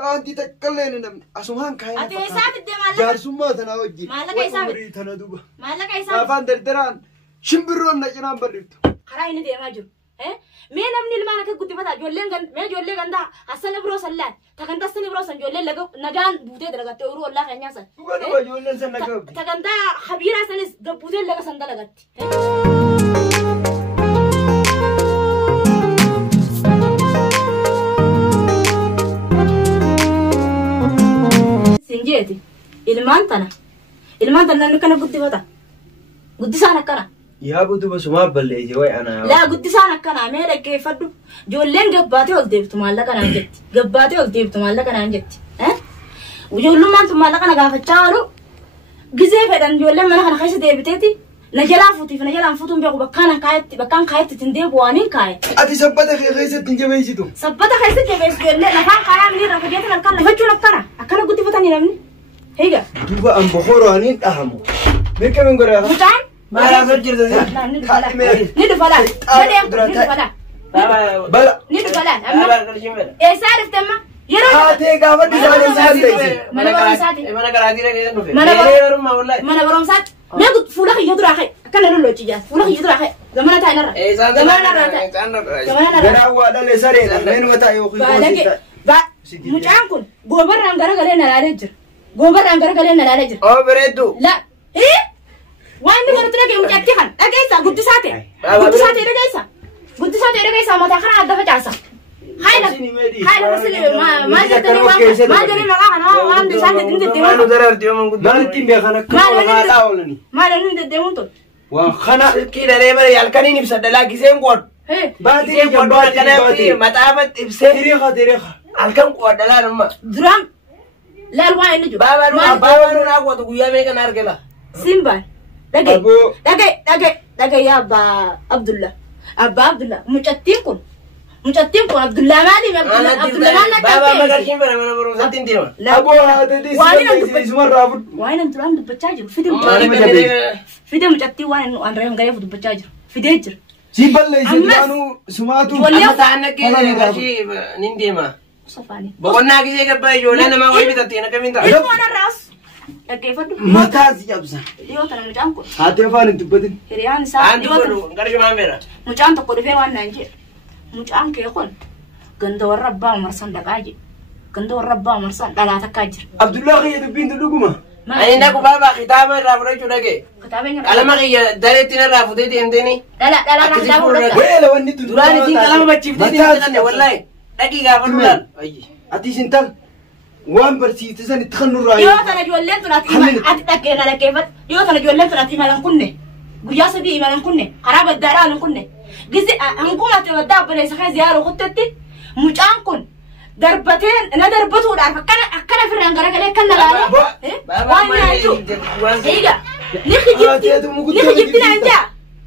أنتي تكلين نم أسمعان كاين أتي إسات الدم مالك جارسوما تناوجي مالك إسات تنادوبا مالك إسات أفان دران شمبرون نجنام بريتو خراين دي ما جو مين أمني لما أنا كنت بتا جولين كان ما جولين كان ده أصلا بروس الله تكن تسني بروس جولين لقى نجان بوته درجة تورو الله كنيا سن وأنا جولين سن نجاب تكن ده خبيرة سنس بوته لقى سن ده لقت سنجيتي ilmaan tana nu kana guddi bata guddi sana kana يا بدو بس ما بلي جوي أنا لا guddi sana kana me da ke faddu jollen gabbaate ol deebtu maalla kana anjetti gabbaate ol deebtu maalla kana anjetti ujullumaan tu maalla kana gaafachaa oolu gizee fedhan jollen mana kana keessa deebiteeti na jalaa fuutuun beeku bakkaan kaayetti tin deebu waaniin kaaye أتي سبتة خيسة تنجبي جدو sabbata keessa jabeessu jollee lafaan kaayaa minii rafa jeetan halkan lafachuun akkana guddi batanii namni هيجا دوبا أم بخورو أنين أهمو ميكا من قرية متعن ما رافر جرد ندو فلا بلا ندو فلا إيه سالف تما يرون هاتي قافت ديساني سالتي mana barumsaat mee gud fuula kiyya dura kay akkana lollo ciyaa fuula kiyya dura kay gamana ta'a narra garaa waa dhalee sareedha meenuma ta'a yoo mucaan kun goobarraan garagalee na laalee jira goobarraan garagalee na laalee jira oo bareeddu la waan inni godhatu dhagee mucaatti kan dhageessa guddisaate dhageessa mataa kana adda facaasa hayla masili maal jettanii maqaa kana waan bishaan deddeemuun maal ittiin beekan akka haadhaa oolani maal inni deddeemuun tol waan kana kiidhalee bara yaalkaniin ibsa dalaakiseen qoodhu. baatii Baatii maxaafatti ibsee diriiqa halkan qoodhalaa nama. duraan laal waan inni jiru Baabaan raawwatu guyyaa meeqan argela. Simbaan dhagee yaa abbaa Abdullah mucattiin kun Abdullah maali Abdullah maal Baabaa magarshiin bara mana barumsaatti hin deema. aboo haadhatii isumarraa fudhu waan inni duraan dubbachaa jiru fide mucattii waan inni waan reefan gareef dubbachaa jiru fidee jira si balleeyse duraanuu sumaatu Amma ta'an nakkee garshii nin deema. sofaanii Boqonnaa gisee gabbaa ijoollee namaa wayii bitattee akkamiin ta'a? ilmoon irraas dhaggeeffadhu mataa si cabsa dhiyoo tana mucaan kun haatee afaan hin dubbatin hiriyaan isaa Aanti godhu garshumaan beera. mucaan tokko dhufee waan naan jedhe mucaan kee kun ganda warra abbaa marsan dhaqaa jedhe ganda warra abbaa marsan dhalaa takkaa jira abdullaa kiyya dubbiin dhuguma Ani ndaqu baabaa kitaaba irraa fudhachuu dhagee. kitaabeen Qalama kiyya dareetti irraa fudhee deemteeni. dhala kitaaba fudhata weela wanni tun Duraan isin qalama bachiiftee deemte wallaahi. Dhaqii gaafa dhulaan. ati isin tal waan barsiiste san itti kan nurraa dhiyoo tana ijoolleen tun ati dhaggeeffadhu dhiyoo tana ijoolleen tun ati imalan kunne guyyaa sadii imalan kunne karaa baddaadhaa alan kunne gizi hanguma ati baddaa obboleessa kan ziyaaruu kuttetti mucaan kun darbateen na darbatuudhaaf akkana firraan garagalee kan nagaalee waan nyaachuu eega ni kijibti naan jaa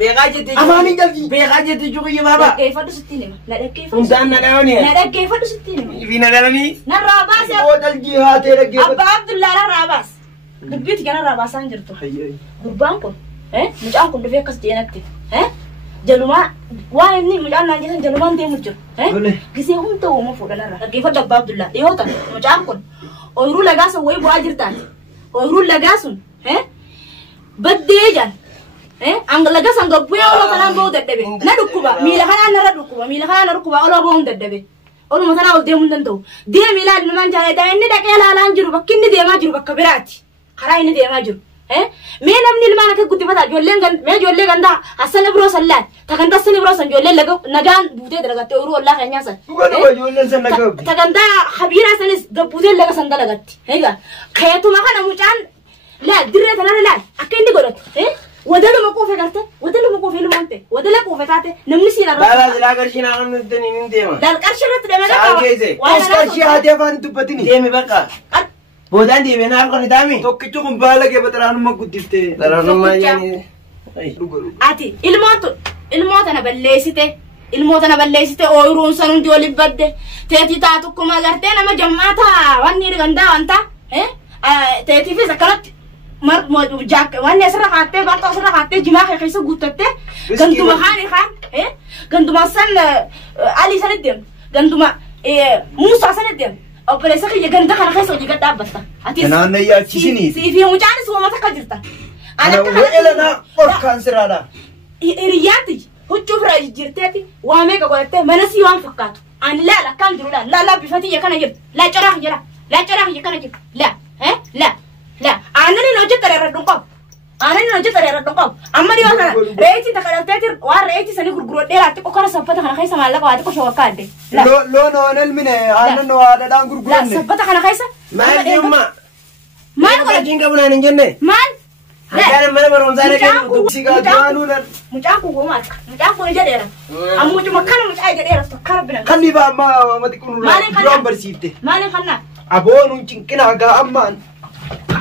Beekaa jettee afaanin jalji beekaa jettee jukuyyi baabaa. dhaggeeffadhu sittiin hima na Humsaan na dhayoni. dhaggeeffadhu sittiin hima Ifi na dhalanii. narraa baase oo jalji haatee dhaggeeffatu abbaa Abdullaa narraa baas dubbiiti kanarraa baasaan jirtu gurbaan kun mucaan kun dhufee akkas jeenatti jalumaa waan inni mucaan naan jedhan jalumaan deemu jiru gisee humta uuma fuudhanarra dhaggeeffadhu abbaa Abdullaa dhiyoo ta'u mucaan kun ooyiruu lagaa sun wayii bu'aa jirtaati ooyiruu lagaa sun baddee jaan anglaga sanga bu'ee oloo tanaan ba'uu dadhabe na dhukkuba miila kanaan narra dhukkuba oloo ba'uun dadhabe oluma tanaa ol deemuu hin danda'u deemi ilaali namaan jaalladha inni dhaqee ilaalaan jiru bakki inni deemaa jiru bakka biraati karaa inni deemaa jiru mee namni ilmaan akka guddifata ijoollee gandaa hassana biroo sallaan tagantaa hassana biroo san ijoollee nagaan buutee dalagatte ooyiruu ollaa keenyaa san dhugaa ijoolleen san nagabdi tagantaa habiiraa sanis gabbuutee laga san dalagatti keetuma kana mucaan laal dirree tanarra laal akka inni godhatu wadaluma quufe garte wadaluma quufe ilmoonte wadala quufe taate namni siina Baabaa silaa qarshii naa qabnu itti hin deema. dal qarshii irratti deemee Sa'aan keesse. as qarshii haatee afaan hin dubbatini Deemi bakka. Boodaan deemee naa halkan itaami. tokkichi kun baala kee baxaraanuma guddiftee Daraarummaa jaani. ati ilmoo tana balleessite ooyiruun san hundi oli badde teetii taatukkuma gartee nama jammaata wanni gandaa wanta teetiifis akkanatti wanni asirra kaattee barta asirra kaattee jimaa kee keessa guuttattee ganduma haani kaan ganduma san alii sanit deemtu ganduma muusaa sanit deemtu obboleessa kiyya ganda kana keessa hojii gad dhaabbatta. Kanaan yaachisinii. Siifii mucaanis uumama takka jirta. Ana weelana orkaan siraadha. Hiriyaatti huccuu bira jirteeti waa meeqa godhattee mana sii waan fakkaatu. Ani laala akkaan jiru laala bifatiyya kana jirtu. Laa coraa jira. Laa coraa kiyya kana jirtu. La. Aannan hojjeta dheeradhu qabu. Aannan hojjeta dheeradhu qabu. Amma dhiyoo kana reetiin takka dhalteeti waan reetii sanii gurguroo dheeraatti qokkana saffata kana keessa maallaqa waati qoshoo akka adde. Loon waan elmine aannan waadadhaan gurguranne. Saffata kana keessa. Maal deemaa? Maal godhate? Ajjiin qabu naan hin jenne. Maal? Haddaan mana barumsaa dhaqee Sigaa du'aanuudhaan. Mucaan kun goomaa akka. Mucaan kun jedheera. Amma mucuma kana mucaa jedheera tokko rabbi Kan dhibaa amma mati kunuun duraan barsiifte. Maaliin kannaa? Aboonuun cinqinaa gaa ammaan.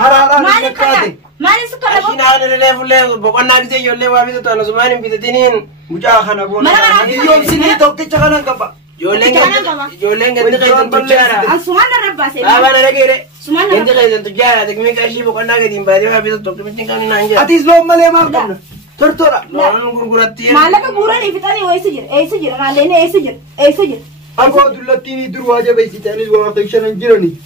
Haraadhaan hin lakkaate. Maaliin sukkara boo? Ashiin haala illee fullee boqonnaa gisee ijoollee waa bitatu ana sumaan hin bitatiniin. Mucaa kana boona. Hiyyoomsinii tokkicha kanan qaba. Ijoolleen gandi keessan tujjaara. Asumaan narra baasee. Dhaabaa na dhagee de. Sumaan narra. Gandi keessan tujjaara. Tekmii qarshii boqonnaa gadi hin baatee waa bitatu tokko bittiin kan naan jira. Atis loon malee maal qabna? Tortora. Loon gurguratti. Maallaqa guuranii fixanii eessa jira? Eessa jira? Maalleen eessa jira? Eessa jira? Akkoo dullattiin dur waa jabeessitaanis waa affekshanan jiranii.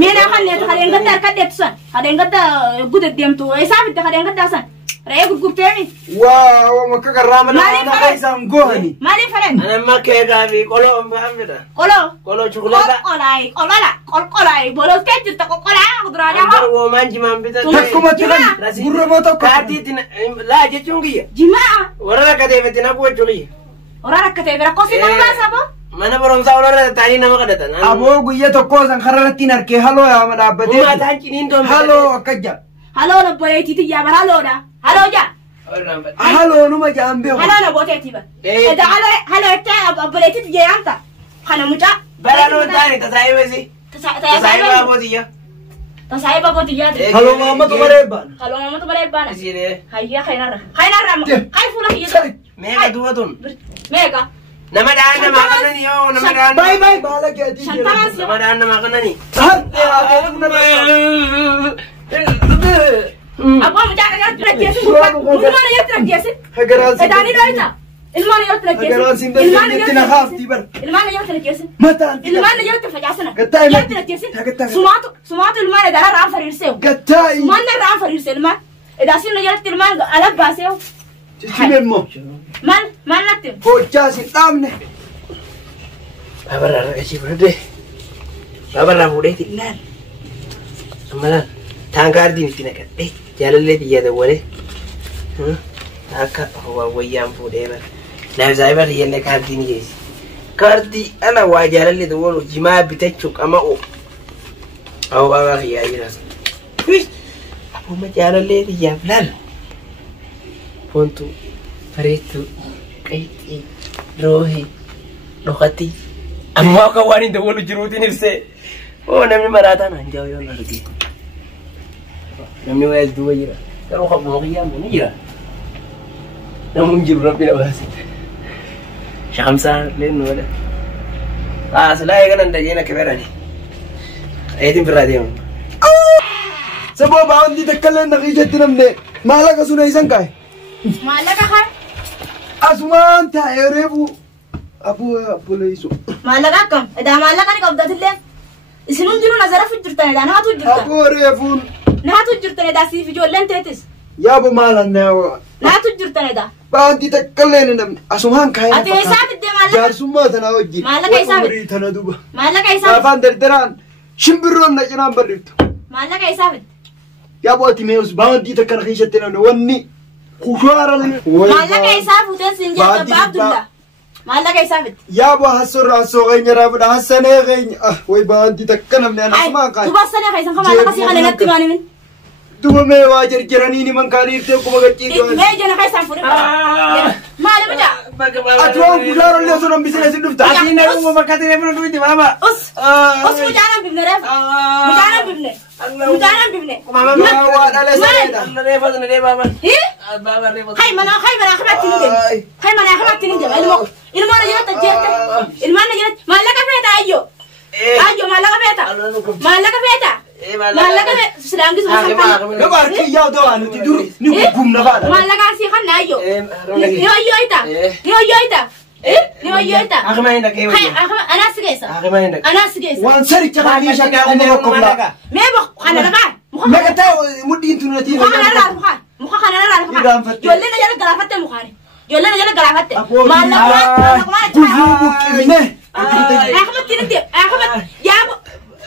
Meena kanneen kadeen gadda harkadheetu san. Kadeen gadda gude deemtu. Eessaa fitte kadeen gaddaa san. Re'ee gurgurteemi. Waa makka karraa mana naannoo isaan gohani. Maaliif fedhan? Ana amma keekaa fi qoloo hin fedha. Qoloo. Qoloo chukulaata. Qolqolaay. Bolootee jirta qolqolaa kuduraalee haa. Amma woomaan jimaan bitatu. Takkuma turan gurramoo tokko. Kaartiitti laa jechuun kiyya. Jimaa. Warra rakkateefetti na bu'achuu kiyya. Warra rakkatee bira kosi nama baasaa boo? Mana barumsaa warra taa'anii nama kadhatan. Aboo guyyaa tokko san karratti harkee haloo yaama dhaabbatee. Maataan ciniin doon. Haloo akka jaa. Haloo obboleettiiti yaa bara haloodha. Haloo jaa. Haloo numa jaan beeku. Haloo obboleettii ba. Eda haloo itti obboleettiiti jee anta. Kana mucaa. Balaloo taa'anii tasaayibasi. Tasaayibaa bootiyya. Tasaayibaa bootiyyaa. Haloo maamatu bareebbaan. Haloo maamatu bareebbaan. Isiidee. Hayyaa kaynarra. Kaynarra amma. Hay fuula kiyya. Meeqa duwwatun. Meeqa. Nama dhaan namaa kanani yoo nama dhaan. Baay'ee baala keetii jira. Nama dhaan namaa kanani. Abbaa mucaa kan yoo tirajeessin. Ilmaan yoo tirajeessin. Edaanii dho'ita. Ilmaan yoo tirajeessin. Ilmaan yoo tirajeessin. Ilmaan yoo tirajeessin. Mataan. Ilmaan yoo tirajeessin. Gattaa yoo tirajeessin. Sumaatu ilmaan edaa raan fariirsee. Gattaa. Sumaan raan fariirsee ilmaan. Edaasiin na jalatti ilmaan ala baasee. Ciccimen moo. Maal natti? Hojjaa sin dhaabne. Babarraa raqashii fudhadhee. Babarraa fuudheeti ilaal. Ammalaan taankaa ardiin itti naqadhee jaalallee biyya dawwalee. Akka wayyaan fuudhee bara. Naafisaayi bara yenne kaardii ni geessi. Kaardii ala waa jaalallee dawwalu jimaa bitachuu qama'u. Awwa baabaa fiyyaa jiraas. Akkuma jaalallee biyyaaf laala. Fontu, Fareetu, Qayxii, Roohii, Dhokatii. Amma akka waan hin dawwalu jiruutiin ibsee. Oo namni maraataan hanjaa yoo na argee. Namni wayaas duuba jira. Garuu qabuma kiyyaan kun ni jira. Namuun jiru rabbi na baase. Shaamsaa leen noola. Silaa eegalan dajeen akka berani. Eetiin birraa deemu. Saboo baawwanti takka illee naqiijatti namne maallaqa suna isan kaa'e. Maallaqa kan? Asumaan taa'ee reefu abboleessu. Maallaqa akkam? Edaa maallaqa ni qabdatillee. Isin hundinuu nazara jirtan edaa naatu jirtan. Aboo reefuun. Naatu jirtan edaa siif ijoolleen teetis. Yaabo maalan naawa. Naatu jirtan edaa. Baawwanti takka illee ni namne asumaan kaa'e. Ati eessaa fiddee maallaqa? Jaarsummaa tanaa wajjin. Maallaqa isaa fidde. Tana duuba. Maallaqa isaa fidde. Afaan dardaraan shimbirroon na cinaan barreeftu. Maallaqa isaa fidde. Yaabo ati meeus baawwanti takka naqiijatti namne wanni. Kushwaarale. Maallaqa isaa fuuteen siin jedha Abbaa Abdullaa. Maallaqa isaa fidde. Yaabo hasoo keenya raafudha hasanee keenya. Way baawwanti takka namne anasumaan kaa'e. Duba sanee keessan kan maallaqa sii kana natti maanimin. Duba mee waa jarjaranii ni man kaaniiftee kuma gachiitu. Mee jana keessan fuudhe. Maali mucaa? Ati waan kushwaarale osoo nan bisine si dhufta. Ati na kuma bakka ta'e funa duuti baaba. Us mucaan bifne reef. Mucaan bifne. Mucaan bifne. Waa dhale sareedha. Alla reefa sana dee baaba. Baaba reefa. Hay mana akhiratti ni dem. Hay mana akhiratti ni dem. Ilmo na jirata jerte. Ilmo na jirata. Maallaqa feeta ayyo. Ayyo maallaqa feeta. Maallaqa feeta. Maallaqa feeta. Silaangis musa. Gaba kiyyaa ta'aa nuti dur ni gumna faadha. Maallaqa si kan ayyo. Yo ita. Lima yota. Akima inda ke Hai, wajah. ana sigesa. Akima inda. Ana sigesa. Waan sari cakap ni cakap aku mau kau Mebo kana daga. Mereka tahu mudi itu nanti. Muka kana daga muka. Muka kana daga. Jolle na jala galafatte mukhari. Jolle na jala galafatte. Malak. Kufu bukimine. Ahmed tinti. Ahmed ya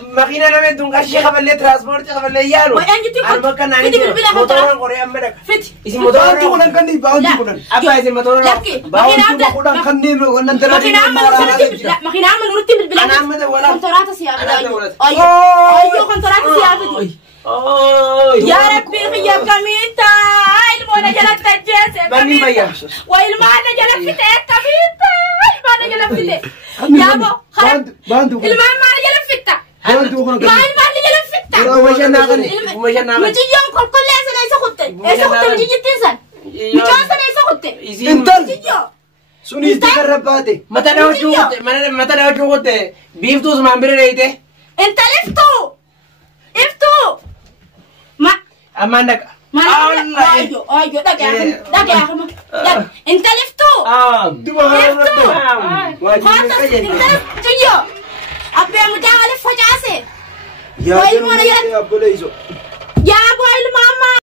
Makina namin tung kasih kapalit transport kapalit yano. Almakan nani motoran Korea mereka. fit. Isi motoran. Bawang tu kan ni bawang tu kan. Apa isi motoran? Bawang tu aku dah kan ni nanti Makina menuruti bil bilang. Anak mana wala? Kontorata siapa? Ayo. Ayo kontorata siapa? Oh. Ya Rabbi khiyab kamita. Ilmona jalan tajese. Bani bayar. Wa ilmana jalan fite kamita. Ilmana jalan fite. Ya bo. Bantu. Ilmana jalan fite. Bantu kan. Ma ilmana jalan fite. Bumasyan na kan. Bumasyan na kan. Mujhe yung kolkolle sa isa kutte. Isa kutte mujhe jittisan. Mujhe sa isa kutte. Intan. Mujhe. Suni itu kerapate. Mata daw chukote. Mata daw chukote. Beef tu mambire rehite. Enta liftu. Iftu. Ma Amanda. ayo daga ma. Enta liftu. Liftu. Kota enta tuyo. Ape mujhe alif fajase. Ya, Wah, ilmu ada ya? boleh iso.